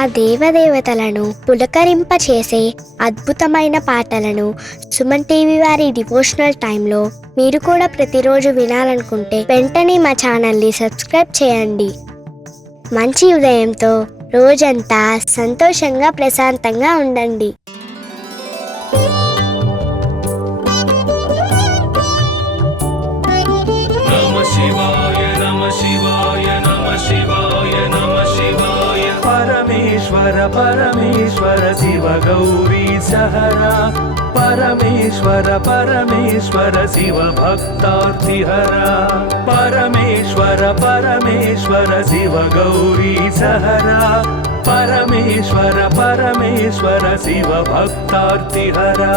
ఆ దేవదేవతలను పులకరింపచేసే అద్భుతమైన పాటలను సుమన్ టీవీ వారి డివోషనల్ టైంలో మీరు కూడా ప్రతిరోజు వినాలనుకుంటే వెంటనే మా ఛానల్ని సబ్స్క్రైబ్ చేయండి. మంచి ఉదయంతో రోజంతా సంతోషంగా ప్రశాంతంగా ఉండండి. परमेश्वर परमेश्वर शिव गौरी सहरा परमेश्वर परमेश्वर शिव भक्तार्तिहरा परमेश्वर परमेश्वर शिव गौरी सहरा परमेश्वर परमेश्वर शिव भक्तार्तिहरा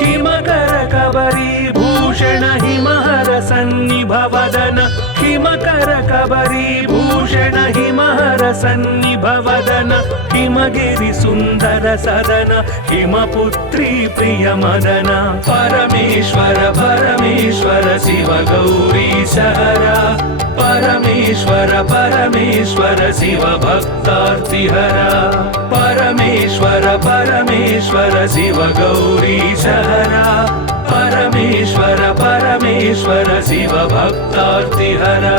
हिमकर कबरी भूषण हिमहर सन्निभवदन हिमकर कबरी भूषण हिमहर सन्निभवदन हिमगिरि सुंदर सदन हिमपुत्री प्रिय मदन परमेश्वर परमेश्वर शिव गौरी सहरा परमेश्वर परमेश्वर शिव भक्तार्तिहरा परमेश्वर परमेश्वर शिव गौरी सहरा परमेश्वर परमेश्वर शिव भक्तार्तिहरा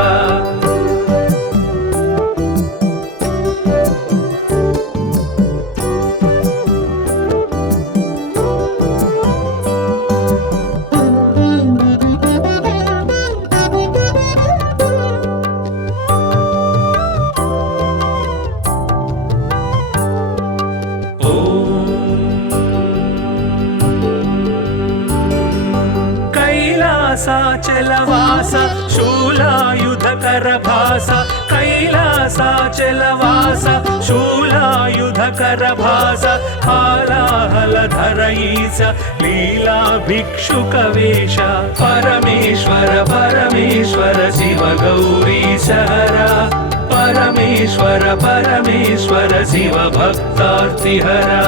कैलासाचलवास शूलायुधकर भास कैलासाचलवास शूलायुधकर भास हालाहलधर ईश लीला भिक्षुकवेश परमेश्वर परमेश्वर शिव गौरी सहरा परमेश्वर परमेश्वर शिव भक्तार्तिहरा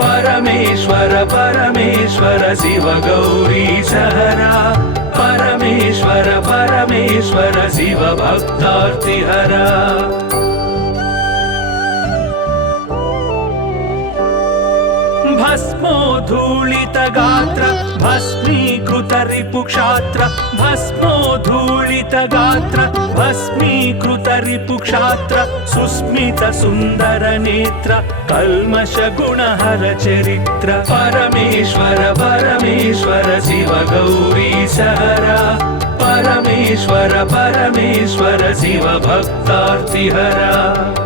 परमेश्वर परमेश्वर शिव गौरी सहरा परमेश्वर परमेश्वर शिव भक्तार्तिहरा भस्मोद्धूलित गात्र भस्मीकृत रिपुक्षात्र भस्मोद्धूलित गात्र भस्मीकृत रिपुक्षात्र सुस्मित सुंदर नेत्र कल्मष गुणहर चरित्र परमेश्वर परमेश्वर शिव गौरी सहरा परमेश्वर परमेश्वर शिव भक्तार्तिहरा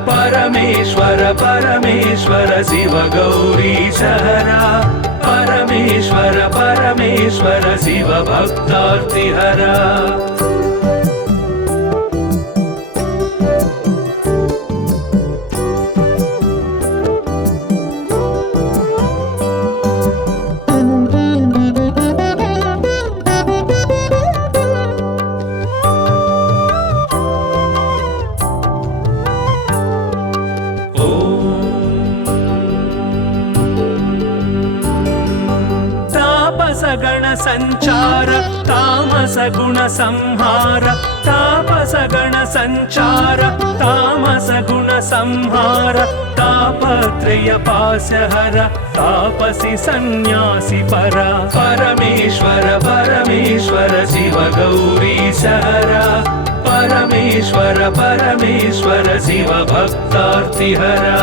परमेश्वर परमेश्वर शिव गौरी सहरा परमेश्वर परमेश्वर शिव भक्तार्तिहरा गण संचार तामस गुण संहार तापस गण संचार तामस गुण संहार तापत्रय पासहर तापसी सन्यासी परा परमेश्वर परमेश्वर शिव गौरी सहरा परमेश्वर परमेश्वर शिव भक्तार्तिहरा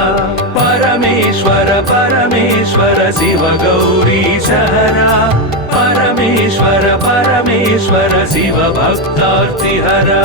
परमेश्वर परमेश्वर शिव गौरी सहरा परमेश्वर परमेश्वर शिव भक्तार्तिहरा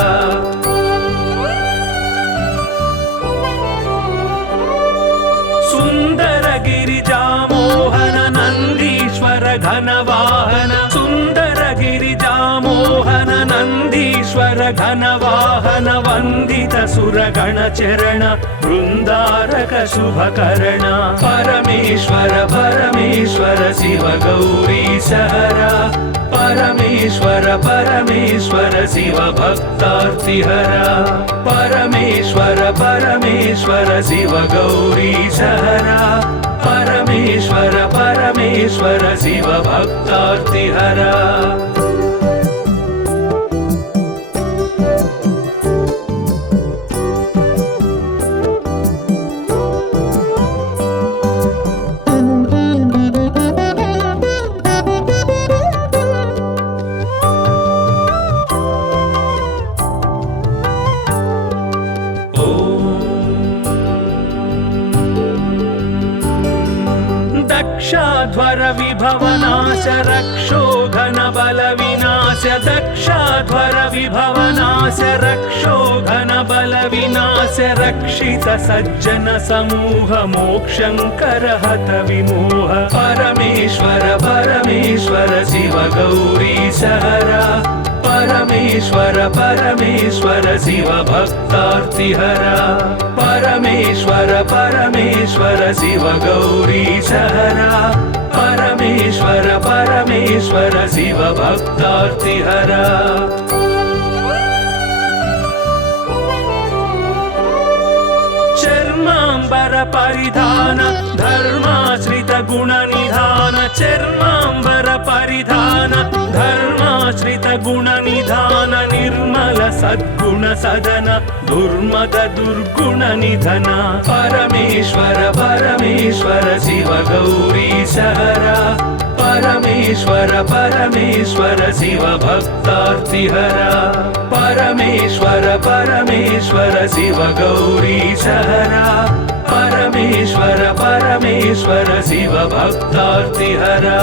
सुंदर गिरिजा मोहन नंदीश्वर घन वाहन सुंदर गिरिजा मोहन नंदीश्वर घन वाहन वंदित सुर गण चरण वृंदारक शुभकर्ण परमेश्वर परमेश्वर शिव गौरी सहरा परमेश्वर परमेश्वर शिव भक्तार्तिहरा परमेश्वर परमेश्वर शिव गौरी सहरा परमेश्वर परमेश्वर शिव भक्तार्तिहरा दक्षाध्वर विभवनाश रक्षोघन बल विनाश दक्षाध्वर विभवनाश रक्षोघन बल विनाश रक्षित सज्जन समूह मोक्षंकर हत विमोह परमेश्वर परमेश्वर शिव गौरी सहरा परमेश्वर परमेश्वर शिव भक्तार्तिहरा परमेश्वर परमेश्वर शिव गौरी सहरा परमेश्वर परमेश्वर शिव भक्तार्तिहरा चर्मांबर परिधान धर्माश्रित गुण निधान चर्मांबर परिधान धर्माश्रित गुण निधान निर्मल सद्गुण सदन दुर्मद दुर्गुण निधन परमेश्वर परमेश्वर शिव गौरी सहरा परमेश्वर परमेश्वर शिव भक्तार्तिहरा परमेश्वर परमेश्वर शिव गौरी सहरा परमेश्वर परमेश्वर शिव भक्तार्तिहरा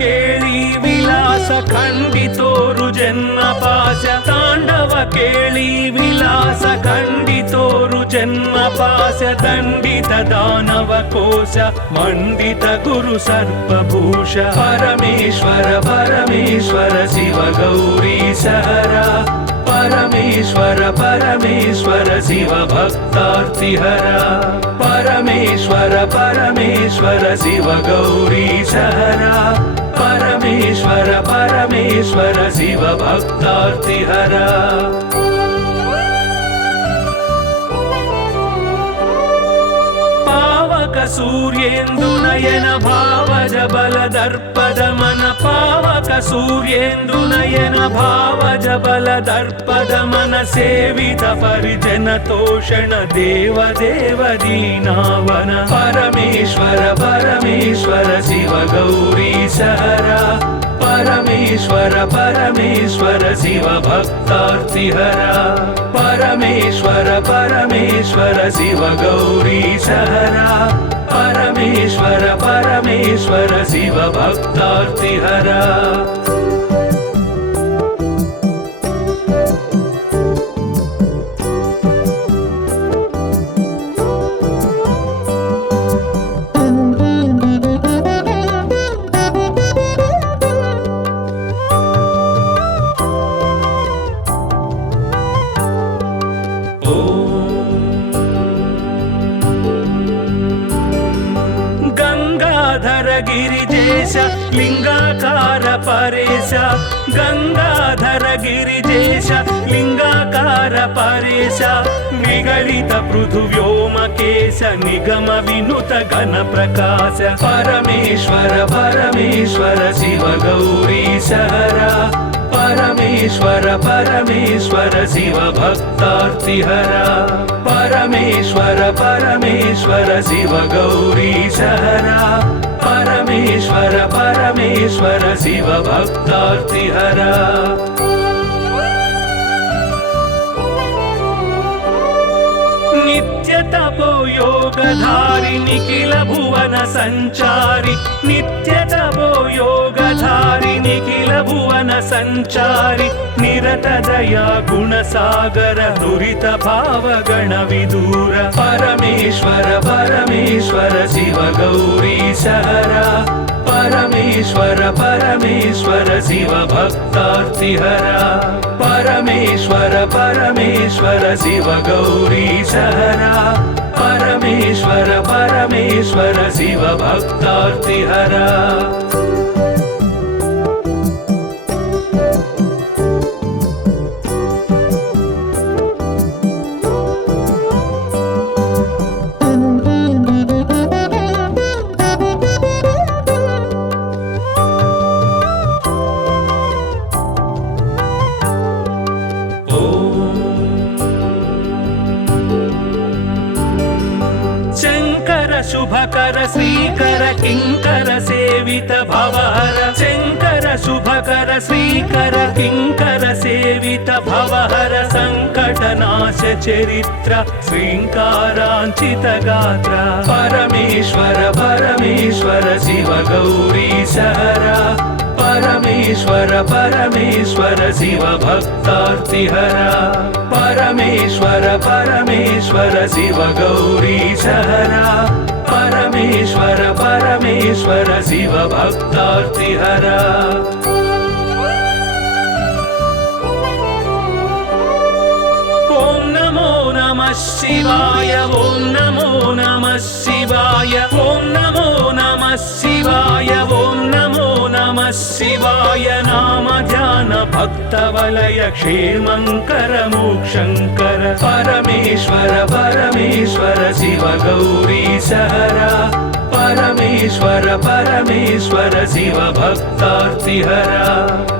ಕೇಳಿ ವಿಲಾಸ ಖಂಡಿತೋರು ಜನ್ಮ ಪಾಶ ತಾಂಡವ ಕೇಳಿ ವಿಲಾಸ ಖಂಡಿತೋರು ಜನ್ಮ ಪಾಶ ದಂಡಿತ ದಾನವ ಕೋಶ ಮಂಡಿತ ಗುರು ಸರ್ಪಭೂಷ ಪರಮೇಶ್ವರ ಪರಮೇಶ್ವರ ಶಿವ ಗೌರಿ ಸಹರಾ परमेश्वर परमेश्वर शिव भक्तार्तिहरा परमेश्वर परमेश्वर शिव गौरी सहरा परमेश्वर परमेश्वर शिव भक्तार्तिहरा सूर्येन्दु नयन भावज बल दर्पद मन पावक सूर्येन्दु नयन भावज बल दर्पद मन सेवित परिजन तोषण देव देव दीनावन परमेश्वर परमेश्वर शिव गौरी सहरा परमेश्वर परमेश्वर शिव भक्तार्तिहरा परमेश्वर परमेश्वर शिव गौरी सहरा परमेश्वर परमेश्वर शिव भक्तार्तिहरा गिरिजेश लिंगाकार परेश गंगाधर गिरिजेश लिंगाकार परेश निगलित पृथु व्योमकेश निगम विनुत घन प्रकाश परमेश्वर परमेश्वर शिव गौरी सहरा परमेश्वर परमेश्वर शिव भक्तार्तिहरा परमेश्वर परमेश्वर शिव गौरी सहरा परमेश्वर परमेश्वर शिव भक्तार्तिहरा नित्य तपो योगधारि निखिल भुवन संचारि नित्य तपो योगधारि निखिल भुवन संचारि निरत दया गुण सागर दुरित भाव गण विदूर परमेश्वर परमेश्वर शिव गौरी सहरा परमेश्वर परमेश्वर शिव भक्तार्तिहरा परमेश्वर परमेश्वर शिव गौरी सहरा परमेश्वर परमेश्वर शिव भक्तार्तिहरा शुभकर श्रीकर किंकर सेवित भवहर शंकर शुभकर श्रीकर किंकर सेवित भवहर संकटनाश चरित्र श्रींकारांचित गात्र परमेश्वर परमेश्वर शिव गौरी सहरा परमेश्वर परमेश्वर शिव भक्तार्तिहरा परमेश्वर परमेश्वर शिव गौरी सहरा परमेश्वर परमेश्वर शिव भक्तार्तिहरा ओम नमो नमः शिवाय ओम नमो नमः शिवाय ओम नमो नमः शिवाय ओम नमो नमः शिवाय नाम ध्यान भक्त वलय क्षेमंकर मोक्षंकर परमेश्वर परमेश्वर शिव गौरी सहरा परमेश्वर परमेश्वर शिव भक्तार्तिहरा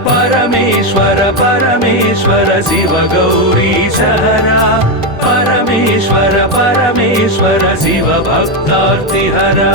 परमेश्वर परमेश्वर शिव गौरी सहरा परमेश्वर परमेश्वर शिव भक्तार्तिहरा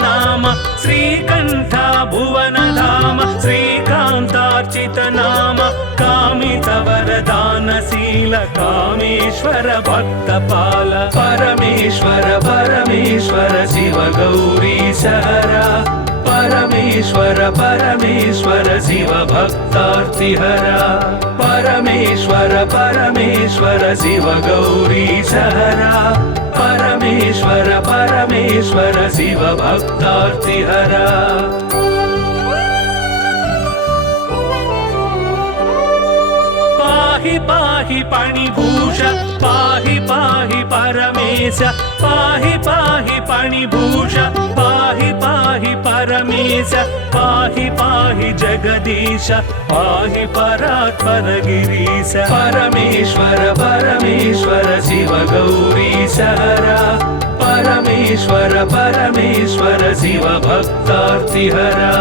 नाम श्रीकंठ भुवन धाम श्रीकांतार्चित नाम कामित वरदानशील कामेश्वर भक्तपाल परमेश्वर परमेश्वर शिव गौरी सहरा परमेश्वर परमेश्वर शिव भक्तार्तिहरा परमेश्वर परमेश्वर शिव गौरी सहरा परमेश्वर परमेश्वर शिव भक्तार्तिहरा पाहि पाहि फणिभूष पाहि पाहि परमेश पाहि पाहि फणिभूष पाहि पाहि परमेश पाहि पाहि जगदीश पाहि परात्पर गिरीश परमेश्वर परमेश्वर शिव गौरी सहरा परमेश्वर परमेश्वर शिव भक्तार्तिहरा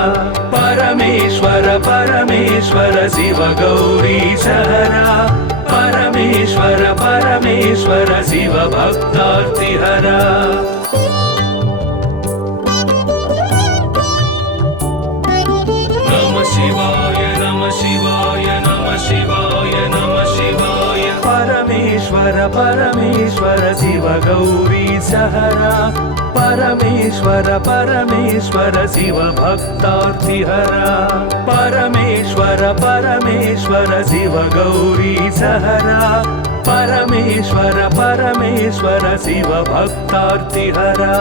परमेश्वर परमेश्वर शिव गौरी सहरा परमेश्वर परमेश्वर शिव भक्तार्तिहरा नमः शिवाय नमः शिवाय नमः शिवाय नमः शिवाय परमेश्वर परमेश्वर शिव गौरी सहरा परमेश्वर परमेश्वर शिव भक्तार्तिहरा परमेश्वर परमेश्वर शिव गौरी सहरा परमेश्वर परमेश्वर शिव भक्तार्तिहरा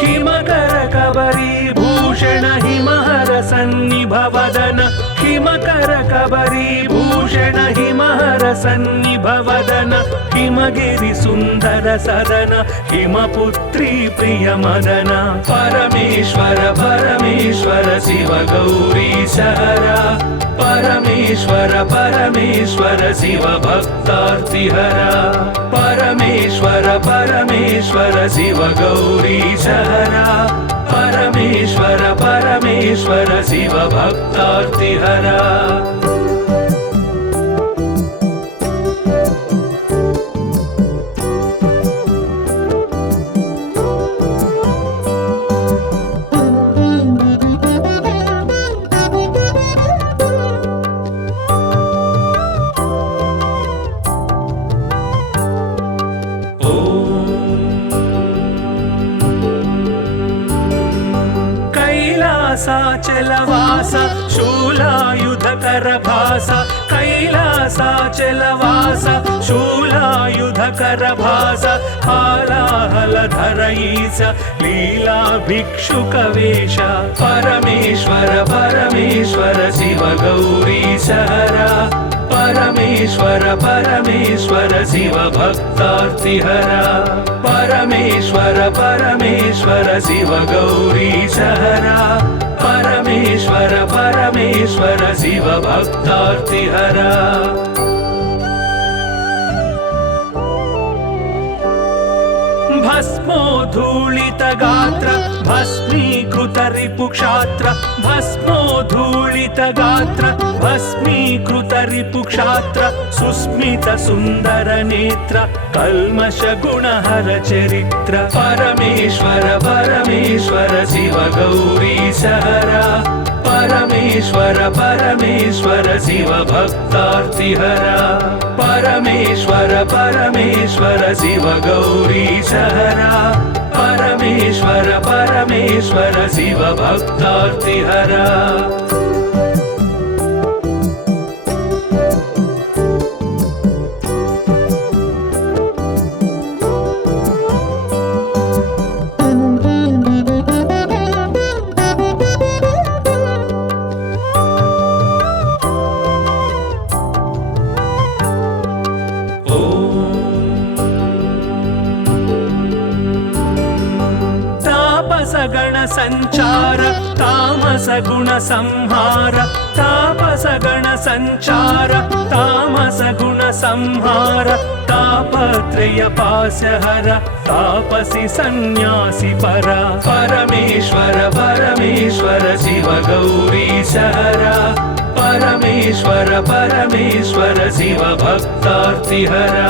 हिमकर कबरी भूषण हिमहर सन्निभवदन हिमकर कबरी भूषण हिमहर सन्निभवदन हिमगिरि सुंदर सदन हिमपुत्री प्रिय मदन परमेश्वर परमेश्वर शिव गौरी सहरा परमेश्वर परमेश्वर शिव भक्तार्तिहरा परमेश्वर परमेश्वर शिव गौरी सहरा परमेश्वर परमेश्वर शिव भक्तार्तिहरा कैलासाचलवास शूलायुधकर भास कैलासाचलवास शूलायुधकर भास हालाहलधर ईश लीला भिक्षुक वेश परमेश्वर परमेश्वर शिव गौरी सहरा परमेश्वर परमेश्वर परमेश्वर शिव भक्तार्तिहरा परमेश्वर परमेश्वर शिव गौरीशहरा परमेश्वर परमेश्वर शिव भक्तार्तिहरा भस्मोद्धूलित गात्र भस्मीकृत रिपुक्षात्र भस्मोद्धूलित गात्र भस्मीकृत रिपुक्षात्र सुस्मित सुन्दर नेत्र कल्मष गुणहर चरित्र परमेश्वर परमेश्वर शिव गौरीशहरा परमेश्वर परमेश्वर शिव भक्तार्तिहरा परमेश्वर परमेश्वर शिव गौरीशहरा परमेश्वर परमेश्वर शिव भक्तार्तिहरा गण संचार तामस गुण संहार तापस गण संचार तामस गुण संहार तापत्रय पाशहर तापसी सन्यासी परा परमेश्वर परमेश्वर शिव गौरीशहरा परमेश्वर परमेश्वर शिव भक्तार्तिहरा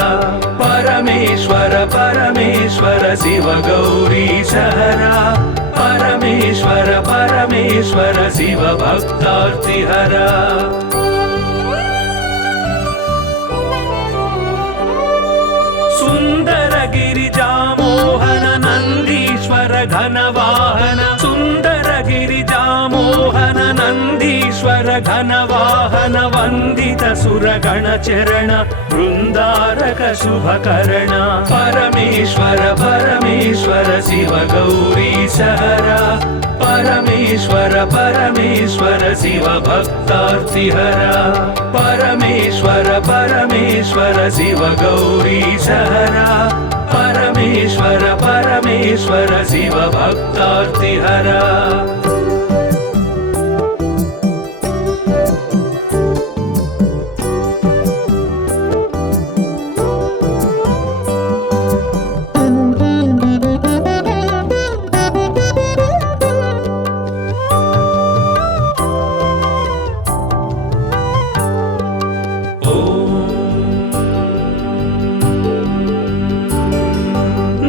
परमेश्वर परमेश्वर शिव गौरीशहरा परमेश्वर परमेश्वर शिव भक्तार्तिहरा सुंदर गिरिजा मोहन नंदीश्वर घनवाहन सुंदर गिरिजा मोहन नंदीश्वर घनवाहन वंदित सुरगण चरण वृंदारक शुभकर्ण परमेश्वर परमेश्वर शिव गौरीशहरा परमेश्वर परमेश्वर शिव भक्तार्तिहरा परमेश्वर परमेश्वर शिव गौरीशहरा परमेश्वर परमेश्वर शिव भक्तार्तिहरा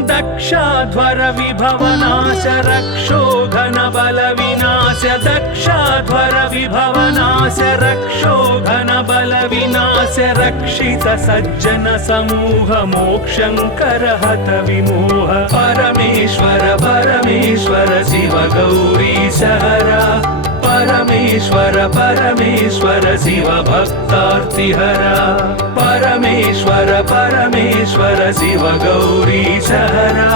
दक्षाध्वर विभवनाश रक्षोघन बल विनाश दक्षाध्वर विभवनाश रक्षोघन बल विनाश रक्षित सज्जन समूह मोक्षंकर हत विमोह परमेश्वर परमेश्वर शिव गौरीशहरा परमेश्वर परमेश्वर शिव भक्तार्तिहरा परमेश्वर परमेश्वर शिव गौरीशहरा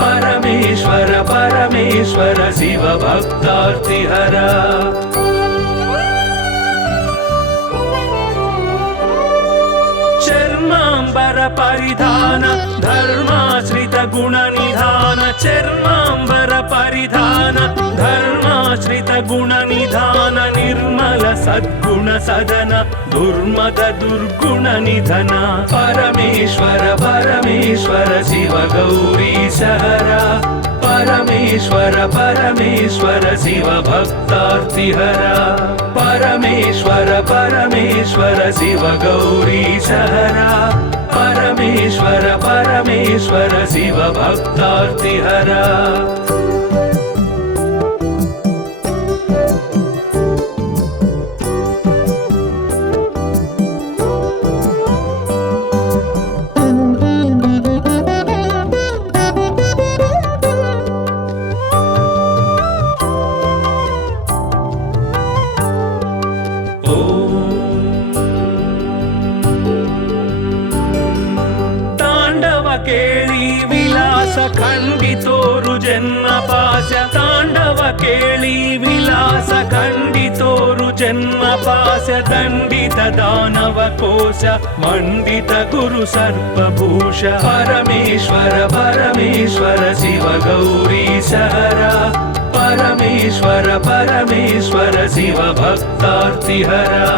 परमेश्वर परमेश्वर शिव भक्तार्तिहरा चर्मांबर परिधान धर्माश्रित गुण निधान चर्मांबर परिधान धर्माश्रित गुण निधान निर्मल सद्गुण सदन दुर्मद दुर्गुण निधन परमेश्वर परमेश्वर शिव गौरीशहरा परमेश्वर परमेश्वर शिव भक्तार्तिहरा परमेश्वर परमेश्वर शिव गौरीशहरा परमेश्वर परमेश्वर शिव भक्तार्तिहरा केळी विलास खंडितोरु जन्म महापाश दण्डित दानवकोश मण्डित गुरु सर्पभूष परमेश्वर परमेश्वर शिव गौरीश हरा परमेश्वर परमेश्वर शिव भक्तार्तिहरा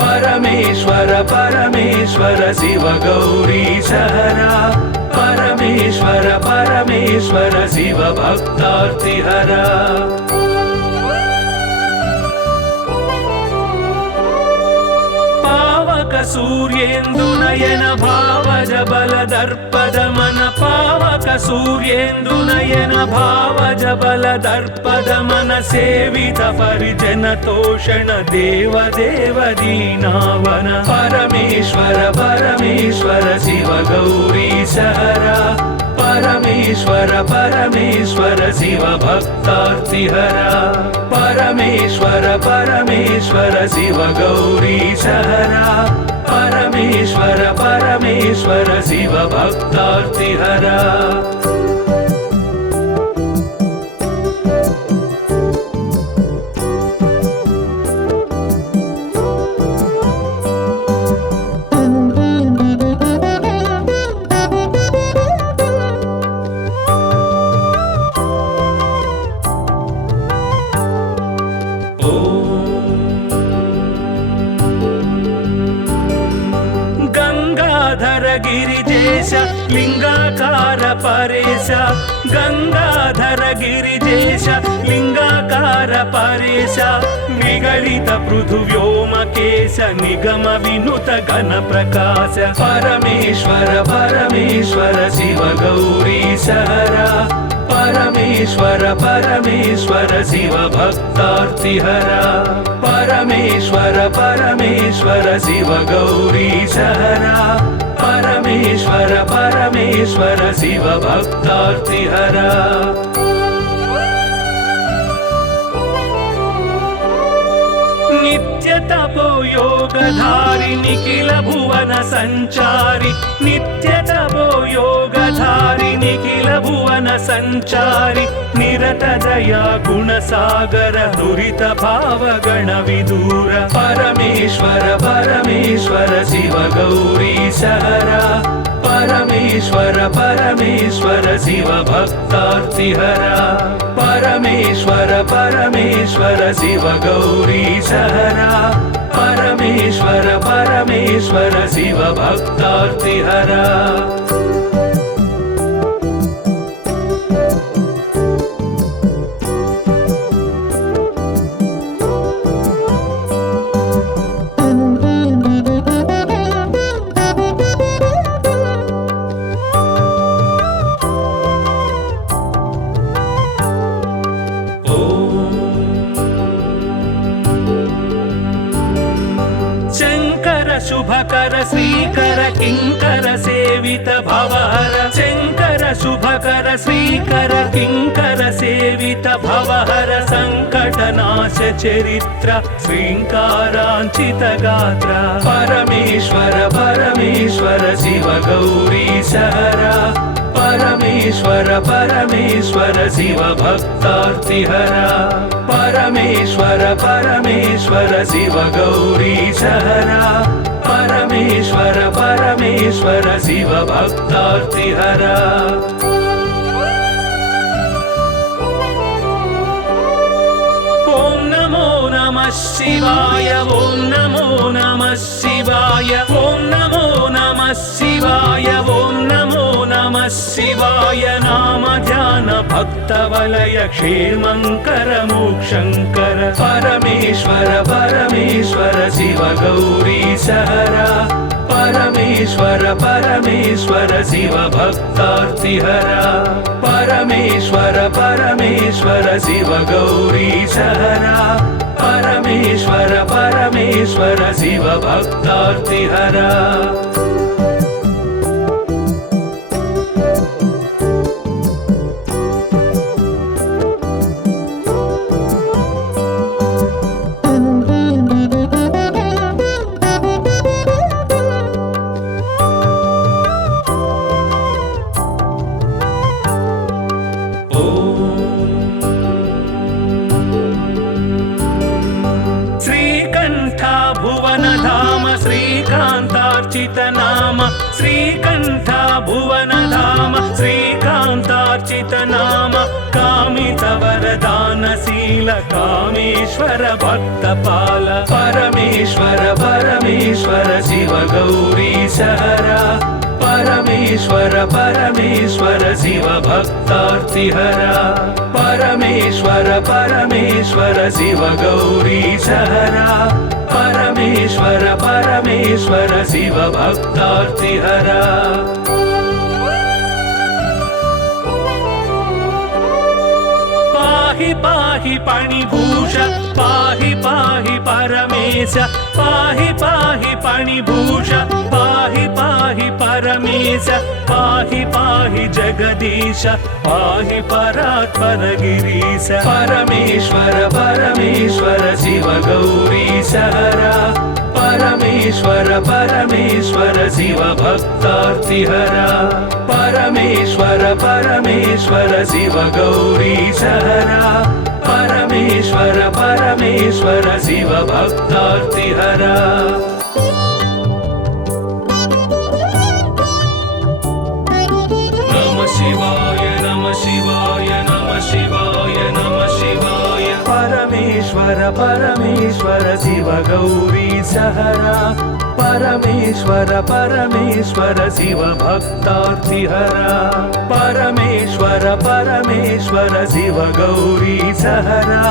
परमेश्वर परमेश्वर शिव गौरीश हरा परमेश्वर परमेश्वर शिव भक्तार्तिहरा पावक सूर्येन्दु नयन भावज बल दर्पद मन पावक सूर्येन्दु नयन भावज बल दर्पद मन सेवित परिजन तोषण देव देव दीनावन परमेश्वर परमेश्वर शिव गौरीश हरा परमेश्वर परमेश्वर शिव भक्तार्तिहरा परमेश्वर परमेश्वर शिव गौरीश हरा परमेश्वर परमेश्वर शिव भक्तार्तिहरा गिरिजेश लिंगाकार परेश गंगाधर गिरिजेश लिंगाकार परेश निगलित पृथुव्योमकेश निगम विनुत घन प्रकाश परमेश्वर परमेश्वर शिव गौरीश हरा परमेश्वर परमेश्वर शिव भक्तार्तिहरा परमेश्वर परमेश्वर शिव गौरीश हरा परमेश्वर परमेश्वर शिव भक्तार्तिहरा नित्य तपो योगधारि निखिल भुवन संचारि नित्य तपो योगधारि निखिल भुवन संचारि निरत दया गुण सागर दुरित भाव गण विदूर परमेश्वर परमेश्वर शिव गौरीश हरा परमेश्वर परमेश्वर शिव भक्तार्तिहरा परमेश्वर परमेश्वर शिव गौरीश हरा परमेश्वर परमेश्वर शिव भक्तार्तिहरा शुभकर श्रीकर किंकर सेवित भवहर शंकर शुभकर श्रीकर किंकर सेवित भवहर संकटनाश चरित्र श्रींकारांचित गात्र परमेश्वर परमेश्वर शिव गौरीश हरा परमेश्वर परमेश्वर शिव भक्तार्तिहरा परमेश्वर परमेश्वर शिव गौरीश हरा परमेश्वर परमेश्वर शिव भक्तार्तिहरा ओम नमो नमः शिवाय ओम नमो नमः शिवाय ओम नमो नमः शिवाय ओम नमो नमः शिवाय नाम ध्यान भक्त वलय क्षेमंकर मोक्षंकर परमेश्वर परमेश्वर शिव गौरीश हरा परमेश्वर परमेश्वर शिव भक्तार्तिहरा परमेश्वर परमेश्वर शिव गौरीश हरा परमेश्वर परमेश्वर शिव भक्तार्तिहरा भुवनधाम श्रीकान्तार्चित नाम श्रीकण्ठ भुवनधाम श्रीकान्तार्चित नाम कामित वरदानशील कामेश्वर भक्तपाल परमेश्वर परमेश्वर शिव गौरीश हरा परमेश्वर परमेश्वर शिव भक्तार्तिहरा परमेश्वर परमेश्वर शिव गौरीश हरा परमेश्वर परमेश्वर शिव भक्तार्तिहरा पाहि पाहि पणिभूष पाहि पाहि परमेश पाहि पाहि पणिभूष पाहि पाहि परमेश पाहि पाहि जगदीश पाहि परात्पर गिरीश परमेश्वर परमेश्वर शिव गौरीश हरा परमेश्वर परमेश्वर शिव भक्तार्तिहरा परमेश्वर परमेश्वर शिव गौरीश हरा परमेश्वर परमेश्वर शिव भक्तार्तिहरा नमः शिवाय नमः शिवाय नमः शिवाय नमः शिवाय परमेश्वर परमेश्वर शिव गौरीश हरा परमेश्वर परमेश्वर शिव भक्तार्तिहरा परमेश्वर परमेश्वर शिव गौरीश हरा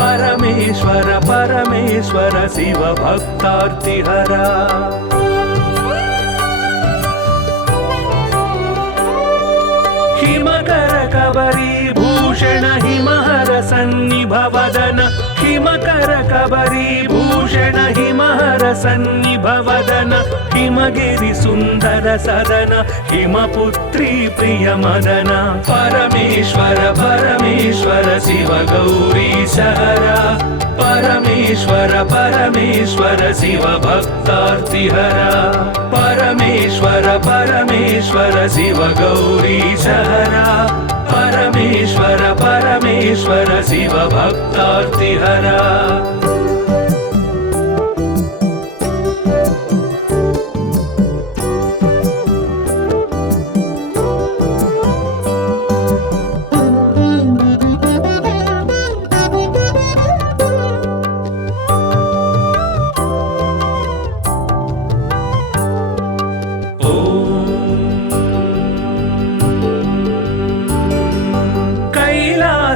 परमेश्वर परमेश्वर शिव भक्तार्तिहरा हिमकर कबरी भूषण हिमहर सन्निभवदन हिमकर कबरी भूषण हिमहर सन्निभवदन हिमगिरि सुन्दर सदन हिमपुत्री प्रिय मदन परमेश्वर परमेश्वर शिव गौरीश हरा परमेश्वर परमेश्वर शिव भक्तार्तिहरा परमेश्वर परमेश्वर शिव गौरीश हरा परमेश्वर परमेश्वर शिव भक्तार्तिहरा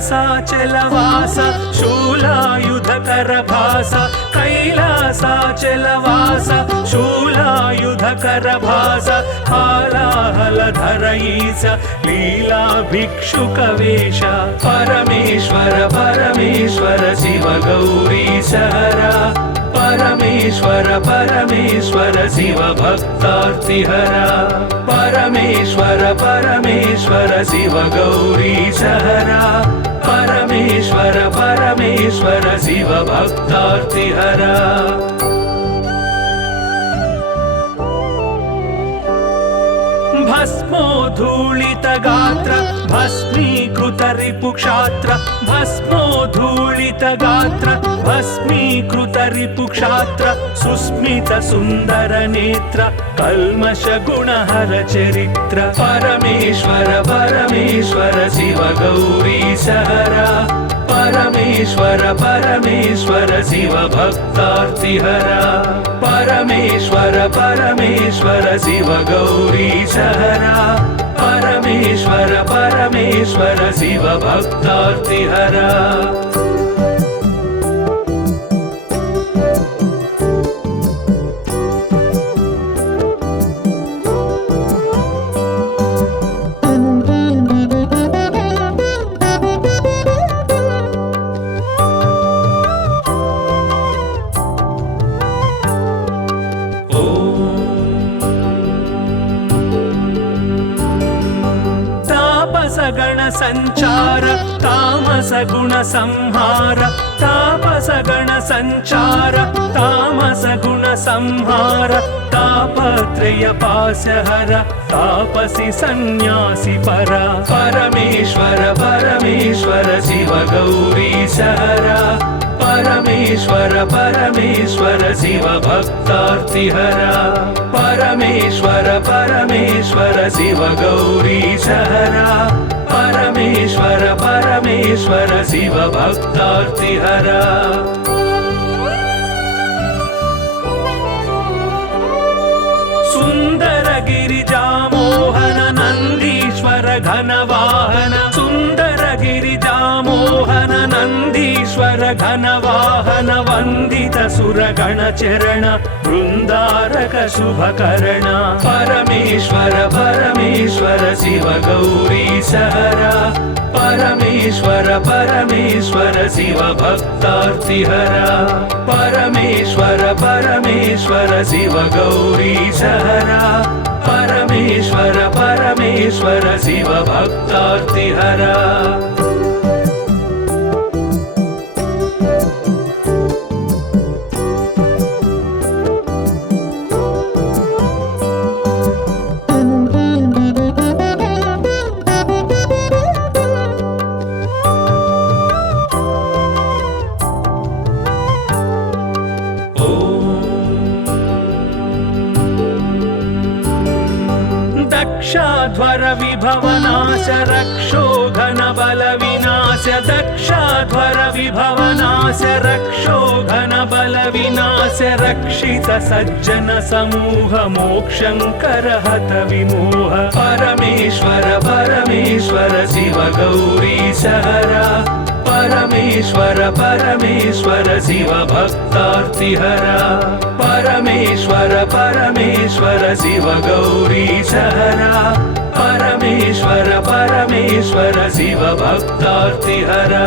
कैलासाचलवास शूलायुधकर भास कैलासाचलवास शूलायुधकर भास हालाहलधर ईश लीला भिक्षुकवेश परमेश्वर परमेश्वर शिव गौरीश हरा परमेश्वर परमेश्वर शिव भक्तार्तिहरा परमेश्वर परमेश्वर शिव गौरीश हरा परमेश्वर परमेश्वर शिव भक्तार्तिहरा भस्मोद्धूलित गात्र भस्मीकृत रिपुक्षात्र भस्मोद्धूलित गात्र भस्मीकृत रिपुक्षात्र सुस्मित सुन्दर नेत्र कल्मष गुणहर चरित्र परमेश्वर परमेश्वर शिव गौरीश हरा परमेश्वर परमेश्वर शिव भक्तार्तिहरा परमेश्वर परमेश्वर शिव गौरीश हरा परमेश्वर परमेश्वर शिव भक्तार्तिहरा गण संचार तामस गुण संहार तापस गण संचार तामस गुण संहार तापत्रय पाशहर तापसी सन्यासी परा परमेश्वर परमेश्वर शिव गौरीश हरा परमेश्वर परमेश्वर शिव भक्तार्तिहरा परमेश्वर परमेश्वर शिव गौरीशहरा परमेश्वर परमेश्वर शिव भक्तार्तिहरा सुंदर गिरिजामोहन नंदीश्वर घनवाहन सुंदर गिरिजामोहन नंदीश्वर घनवाहन वंदित सुरगण चरण वृंदारक शुभकरण परमेश्वर परमेश्वर शिव गौरीशहरा परमेश्वर परमेश्वर शिव भक्तार्तिहरा परमेश्वर परमेश्वर शिव गौरीशहरा परमेश्वर परमेश्वर शिव भक्तार्तिहरा दक्षाध्वर विभवनाश रक्षो घन बल विनाश दक्षाध्वर विभवनाश रक्षो घन बल विनाश रक्षित सज्जन समूह मोक्षंकर हत विमोह परमेश्वर परमेश्वर शिव गौरीशहरा परमेश्वर परमेश्वर शिव भक्तार्तिहरा परमेश्वर परमेश्वर शिव गौरीशहरा परमेश्वर परमेश्वर शिव भक्तार्तिहरा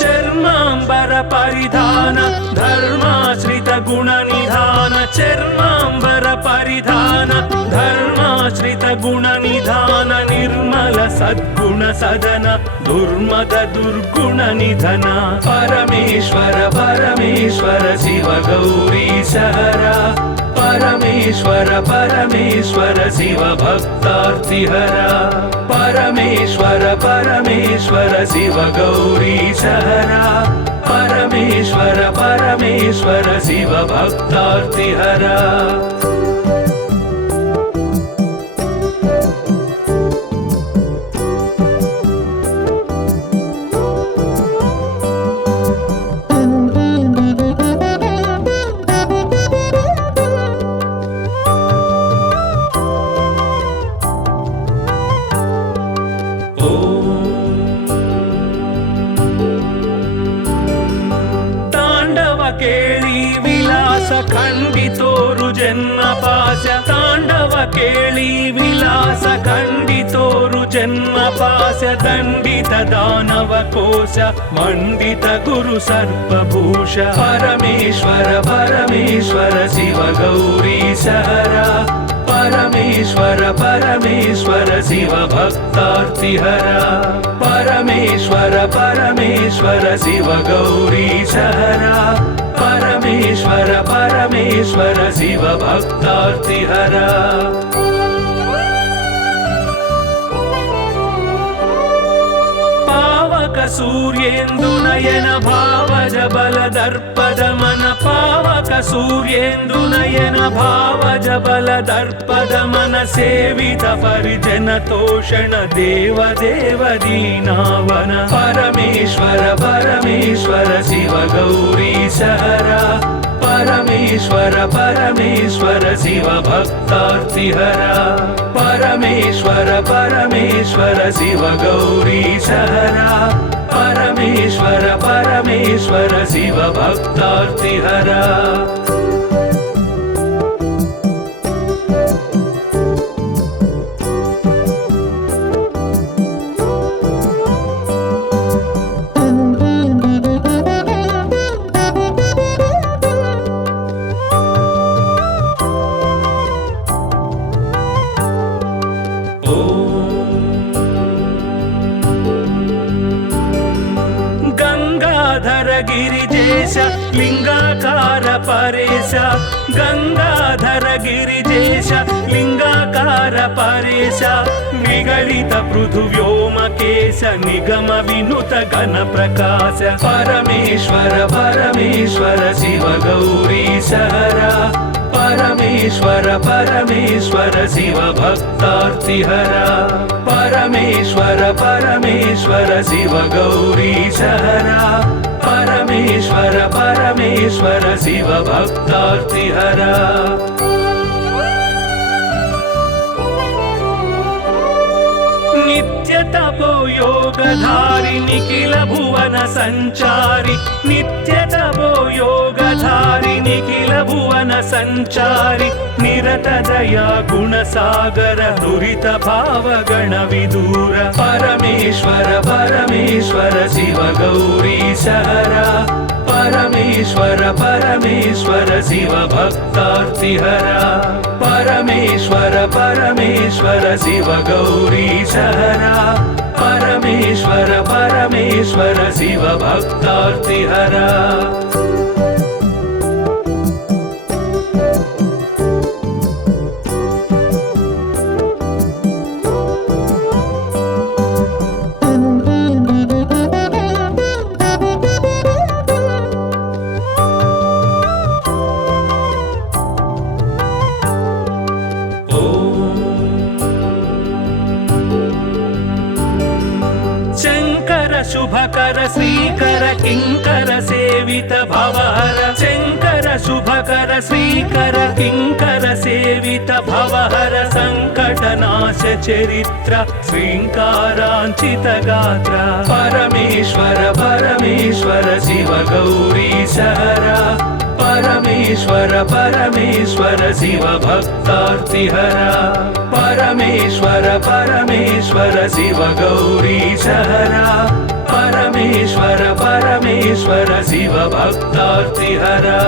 चर्मांबर परिधान धर्माश्रित गुण निधान चर्मांबर परिधान धर्माश्रित गुण निधान निर्मल सद्गुण सदन दुर्मद दुर्गुण निधन परमेश्वर परमेश्वर शिव गौरीशहरा परमेश्वर परमेश्वर शिव भक्तार्तिहरा परमेश्वर परमेश्वर शिव गौरीशहरा परमेश्वर परमेश्वर शिव भक्तार्तिहरा केळी विलास खंडितोरु जन्म पास्य तांडव केळी विलास खंडितोरु जन्म पास्य दंडित दानव कोश मंडित गुरु सर्पभूष परमेश्वर परमेश्वर शिव गौरीशहरा परमेश्वर परमेश्वर शिव भक्तार्तिहरा परमेश्वर परमेश्वर शिव गौरीशहरा परमेश्वर परमेश्वर शिव भक्तार्तिहरा सूर्येन्दुनयन भावज बल दर्पद मन पावक सूर्येन्दुनयन भावज बल दर्पद मन सेवित परिजन तोषण देव देव दीनावन परमेश्वर परमेश्वर शिव गौरीशहरा परमेश्वर परमेश्वर शिव भक्तार्तिहरा परमेश्वर परमेश्वर शिव गौरीशहरा परमेश्वर परमेश्वर शिव भक्तार्तिहरा गंगाधर गिरिजेश लिंगाकार परेश गंगाधर गिरिजेश लिंगाकार परेश निगलित पृथुव्योमकेश निगम विनुत घन प्रकाश परमेश्वर परमेश्वर शिव गौरीश हरा परमेश्वर परमेश्वर शिव भक्तार्तिहरा परमेश्वर परमेश्वर शिव गौरीश हरा परमेश्वर परमेश्वर शिव भक्तार्तिहरा नित्य तपो योगधारि निखिल भुवन संचारि नित्य तपो योगधारि निखिल भुवन संचारि निरत दया गुण सागर दुरित भाव गण विदूर परमेश्वर परमेश्वर शिव गौरीश हरा परमेश्वर परमेश्वर शिव भक्तार्तिहरा परमेश्वर परमेश्वर शिव गौरीश हरा परमेश्वर परमेश्वर शिव भक्तार्तिहरा शुभकर श्रीकर किंकर सेवित भवहर शंकर शुभकर श्रीकर किंकर सेवित भवहर संकटनाश चरित्र श्रींकारांचित गात्र परमेश्वर परमेश्वर शिव गौरीश हरा परमेश्वर परमेश्वर शिव भक्तार्तिहरा परमेश्वर परमेश्वर शिव गौरीश हरा परमेश्वर परमेश्वर शिव भक्तार्तिहरा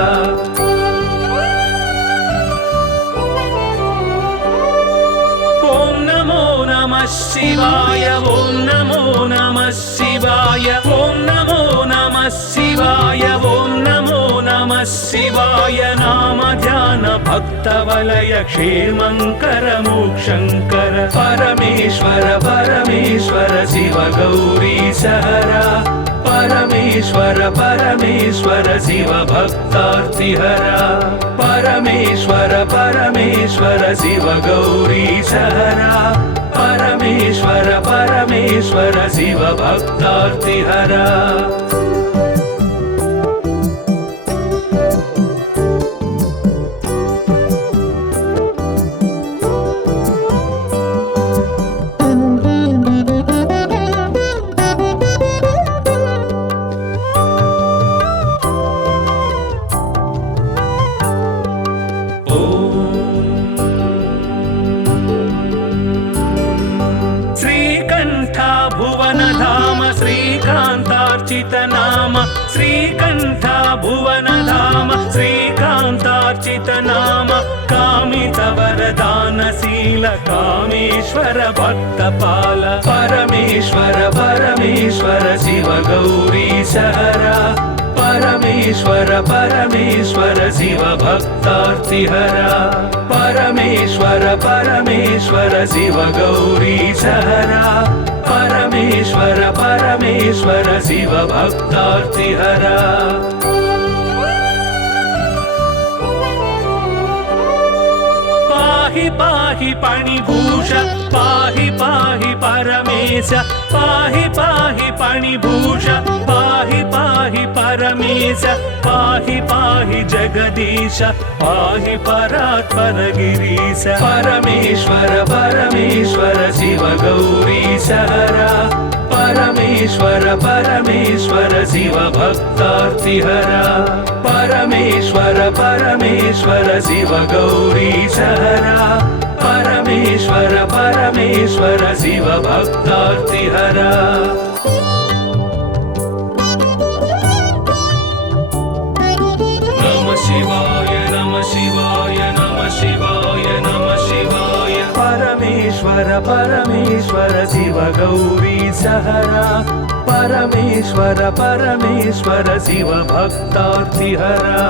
ओम नमो नमः शिवाय ओम नमो नमः शिवाय ओम नमो नमः शिवाय ओम नमो नमः शिवाय नाम ध्यान भक्त वलय क्षेमंकर मोक्षंकर परमेश्वर परमेश्वर शिव गौरीश हरा परमेश्वर परमेश्वर शिव भक्तार्तिहरा परमेश्वर परमेश्वर शिव गौरीश हरा परमेश्वर परमेश्वर शिव भक्तार्तिहरा श्रीकांतार्चित नाम श्रीकंठ भुवन धाम श्रीकांतार्चित नाम कामित वरदानशील कामेश्वर भक्तपाल परमेश्वर परमेश्वर शिव गौरीश हरा परमेश्वर परमेश्वर शिव भक्तार्तिहरा परमेश्वर परमेश्वर शिव गौरीश हरा परमेश्वर परमेश्वर शिव भक्तार्तिहरा पाहि पाहि पणिभूष पाहि पाहि परमेश पाहि पाहि पणिभूष पाहि पाहि परमेश पाहि पाहि जगदीश पाहि परात्पर गिरीश परमेश्वर परमेश्वर शिव गौरीश हरा परमेश्वर परमेश्वर शिव भक्तार्तिहरा परमेश्वर परमेश्वर शिव गौरीश हरा परमेश्वर परमेश्वर शिव भक्तार्तिहरा नमः शिवाय नमः शिवाय नमः शिवाय नमः शिवाय परमेश्वर परमेश्वर शिव गौरीश हरा परमेश्वर परमेश्वर शिव भक्तार्तिहरा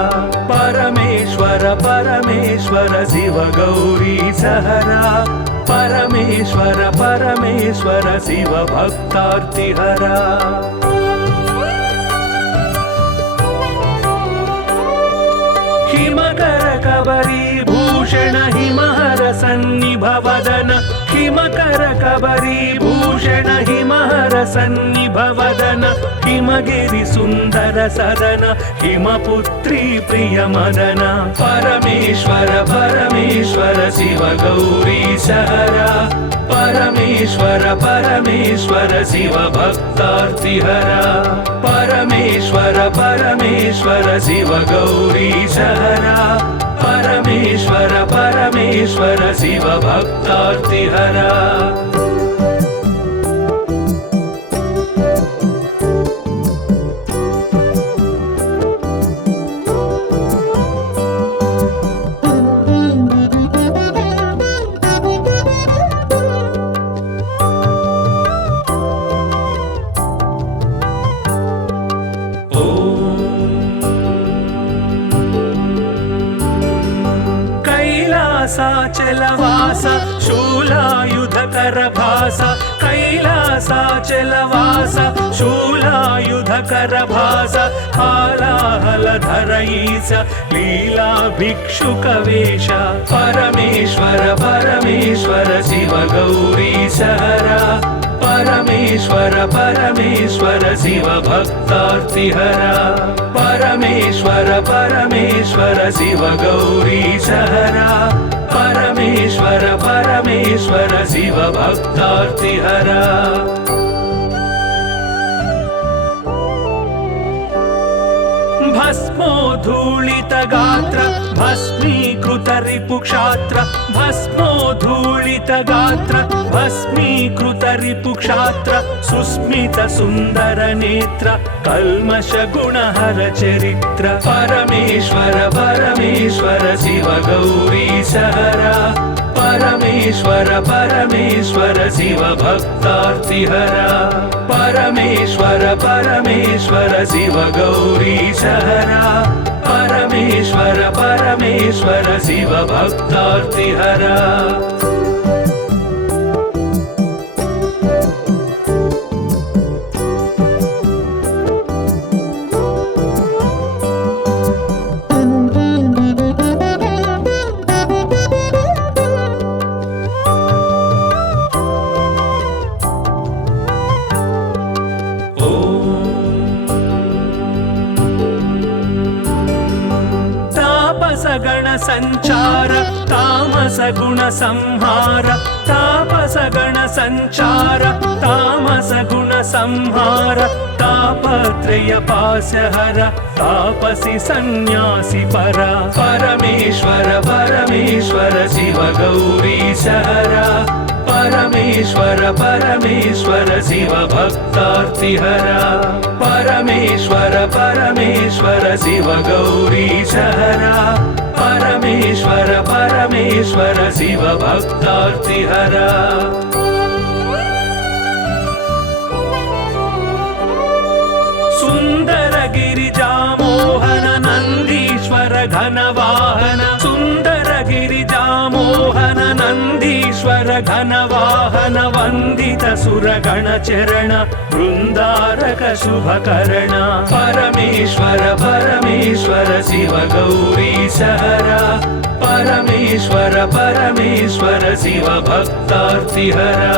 परमेश्वर परमेश्वर शिव गौरी सहरा परमेश्वर परमेश्वर शिव भक्तार्तिहरा हिमकर कबरी भूषण हिमहर सन्निभवदन हिमकर कबरी भूषण हिमहर सन्निभवदन हिमगिरि सुन्दर सदन हिमपुत्री प्रिय मदन परमेश्वर परमेश्वर शिव गौरी सहरा परमेश्वर परमेश्वर शिव भक्तार्तिहरा परमेश्वर परमेश्वर शिव गौरी सहरा परमेश्वर परमेश्वर शिव भक्तार्तिहरा कैलासाचलवास शूलायुधकर भास कैलासाचलवास शूलायुधकर भास हालाहलधर ईश लीला भिक्षुकवेश परमेश्वर परमेश्वर शिव गौरी सहरा परमेश्वर परमेश्वर शिव भक्तार्तिहरा परमेश्वर परमेश्वर शिव गौरी सहरा परमेश्वर परमेश्वर शिव भक्तार्तिहरा भस्मोद्धूलित गात्र भस्मीकृत रिपुक्षात्र भस्मोद्धूलित गात्र भस्मीकृत रिपुक्षात्र सुस्मित सुन्दर नेत्र कल्मष गुणहर चरित्र परमेश्वर परमेश्वर शिव गौरी सहरा परमेश्वर परमेश्वर शिव भक्तार्तिहरा परमेश्वर परमेश्वर शिव गौरी सहरा परमेश्वर परमेश्वर शिव भक्तार्तिहरा गण संचार तामस गुण संहार तापस गण संचार तामस गुण संहार तापत्रय पासहर तापसी सन्यासी परा परमेश्वर परमेश्वर शिव गौरी सहरा परमेश्वर परमेश्वर शिव भक्तार्तिहरा परमेश्वर परमेश्वर शिव गौरी सहरा परमेश्वर परमेश्वर शिव भक्तार्तिहरा सुंदर गिरिजा मोहन नंदीश्वर घनवाहन सुंदर गिरिजा मोहन नंदीश्वर घनवाहन वंदित सुरगण चरण वृंदारक शुभकर्ण परमेश्वर परमेश्वर शिव गौरी सहरा परमेश्वर परमेश्वर शिव भक्तार्तिहरा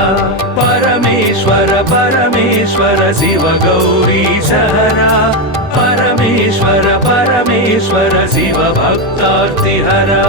परमेश्वर परमेश्वर शिव गौरी सहरा परमेश्वर परमेश्वर शिव भक्तार्तिहरा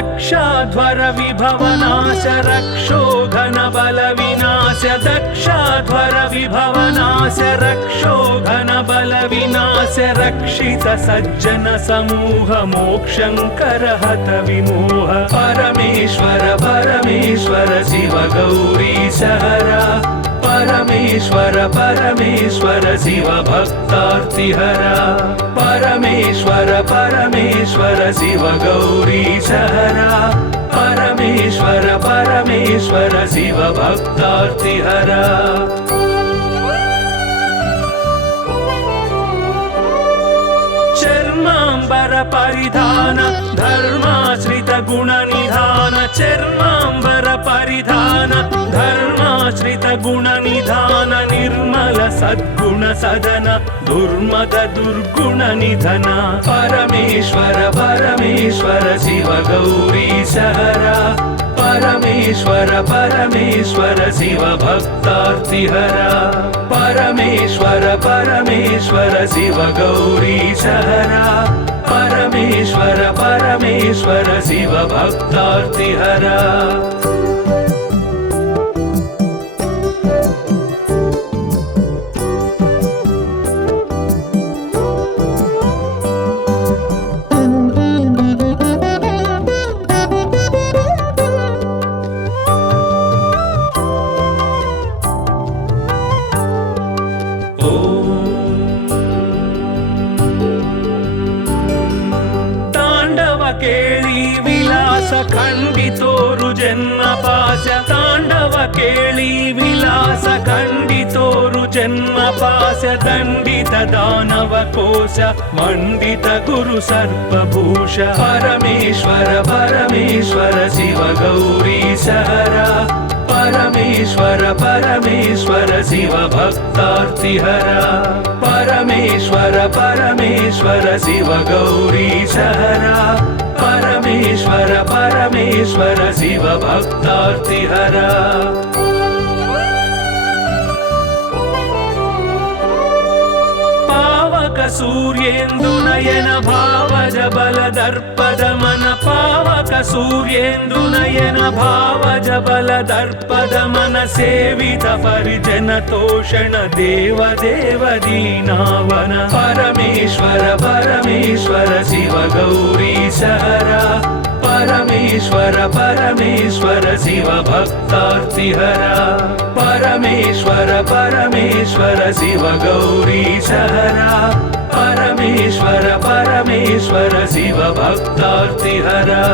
दक्षाध्वर विभवनाश रक्षोघन बल विनाश दक्षाध्वर विभवनाश रक्षोघन बल विनाश रक्षित सज्जन समूह मोक्षंकर हत विमोह परमेश्वर परमेश्वर शिव गौरी सहरा परमेश्वर परमेश्वर शिव भक्तार्तिहरा परमेश्वर परमेश्वर शिव गौरी सहरा परमेश्वर परमेश्वर शिव भक्तार्तिहरा चर्मांबर परिधान धर्माश्रित गुण निधान चर्मांबर परिधान धर्माश्रित गुण निधान निर्मल सद्गुण सदन दुर्मद दुर्गुण निधन परमेश्वर परमेश्वर शिव गौरी सहरा परमेश्वर परमेश्वर शिव भक्तार्तिहरा परमेश्वर परमेश्वर शिव गौरी सहरा परमेश्वर परमेश्वर शिव भक्तार्तिहरा केळी विलास खंडितोरु जन्म पाश तांडव केळी विलास खंडितोरु जन्म पाश दंडित दानव कोश मंडित गुरु सर्पभूष परमेश्वर परमेश्वर शिव गौरी सहरा परमेश्वर परमेश्वर शिव भक्तार्तिहरा परमेश्वर परमेश्वर शिव गौरी सहरा परमेश्वर परमेश्वर शिव भक्तार्तिहरा सूर्येन्दु नयन भावज बल दर्पद मन पावक सूर्येन्दु नयन भावज बल दर्पद मन सेवित परिजन तोषण देव देव दीनावन परमेश्वर परमेश्वर शिव गौरी सहरा परमेश्वर परमेश्वर शिव भक्तार्तिहरा परमेश्वर परमेश्वर शिव गौरी सहरा परमेश्वर परमेश्वर शिव भक्तार्तिहरा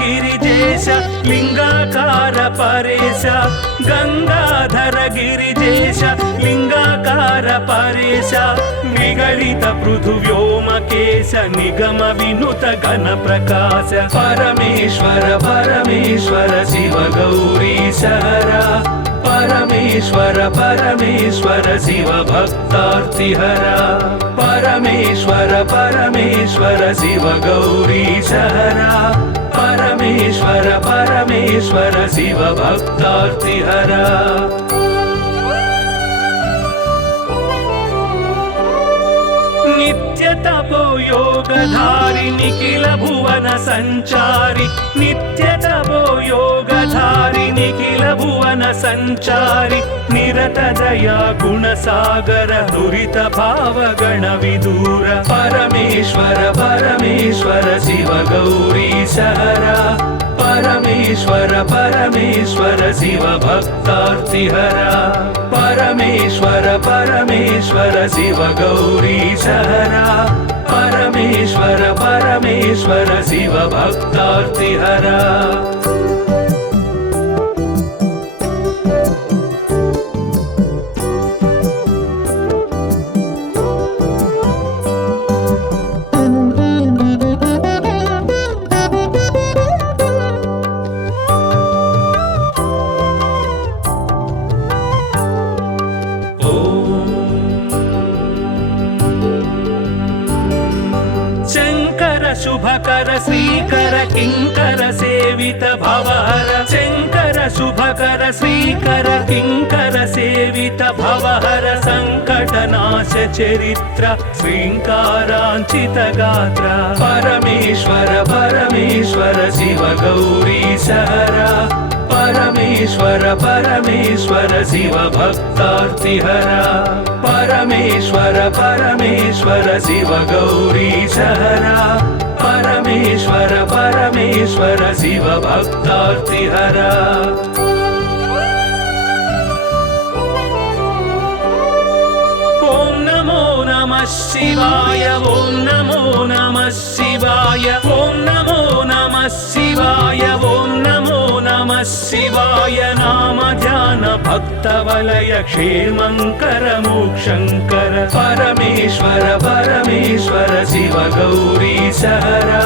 गिरिजेश लिंगाकार परेश गंगाधर गिरिजेश लिंगाकार परेश निगलित पृथु व्योमकेश निगम विनुत घन प्रकाश परमेश्वर परमेश्वर शिव गौरी सहरा परमेश्वर परमेश्वर शिव भक्तार्तिहरा परमेश्वर परमेश्वर शिव गौरी सहरा परमेश्वर परमेश्वर शिव भक्तार्तिहरा नित्य तपो योगधारि निखिल भुवन संचारि नित्य तपो योगधारि निखिल भुवन संचारि निरत दया गुण सागर दुरित भाव गण विदूर परमेश्वर परमेश्वर शिव गौरी सहरा परमेश्वर परमेश्वर शिव भक्तार्तिहरा परमेश्वर परमेश्वर शिव गौरी सहरा परमेश्वर परमेश्वर शिव भक्तार्तिहरा श्रीकर किङ्कर सेवित भवहर सङ्कटनाश चरित्र श्रीङ्काराञ्चित गात्र परमेश्वर परमेश्वर शिव गौरी सहरा परमेश्वर परमेश्वर शिव भक्तार्तिहरा परमेश्वर परमेश्वर शिव गौरी सहरा परमेश्वर परमेश्वर शिव भक्तार्तिहरा ॐ नमो नमः शिवाय ॐ नमो नमः शिवाय ॐ नमो नमः शिवाय ॐ नमो नमः शिवाय नाम ध्यान भक्तवलय क्षेमङ्कर मोक्षङ्कर परमेश्वर परमेश्वर शिव गौरी सहरा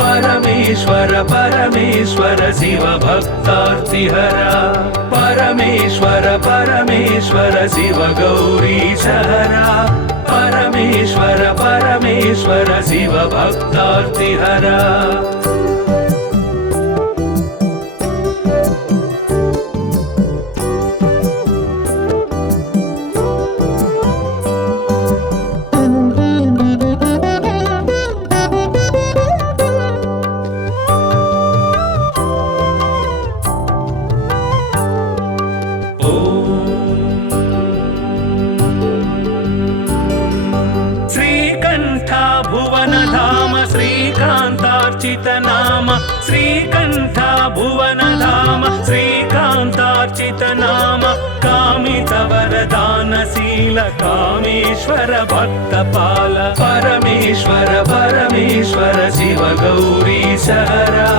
परमेश्वर परमेश्वर शिव भक्तार्तिहरा परमेश्वर परमेश्वर शिव गौरी सहरा परमेश्वर परमेश्वर शिव भक्तार्तिहरा श्रीकान्तार्चित नाम श्रीकण्ठ भुवन धाम श्रीकान्तार्चित नाम कामित वरदानशील कामेश्वर भक्तपाल परमेश्वर परमेश्वर शिव गौरी सहरा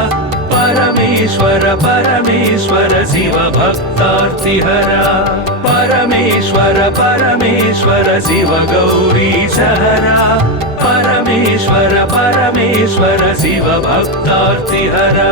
परमेश्वर परमेश्वर शिव भक्तार्तिहरा परमेश्वर परमेश्वर शिव गौरी सहरा परमेश्वर परमेश्वर शिव भक्तार्तिहरा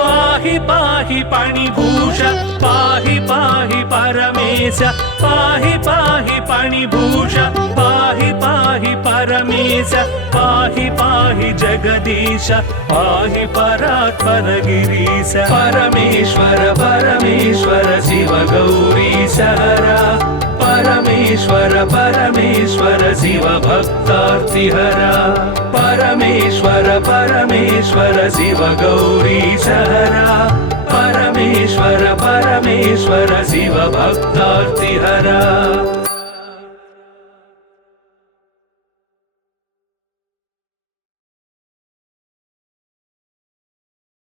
पाहि पाहि पणिभूष पाहि पाहि परमेश पाहि पाहि पणिभूष पाहि पाहि परमेश पाहि पाहि जगदीश पाहि परात्पर गिरीश परमेश्वर परमेश्वर शिव गौरी सहरा परमेश्वर परमेश्वर शिव भक्तार्तिहरा परमेश्वर परमेश्वर शिव गौरी सहरा परमेश्वर परमेश्वर शिव भक्तार्तिहरा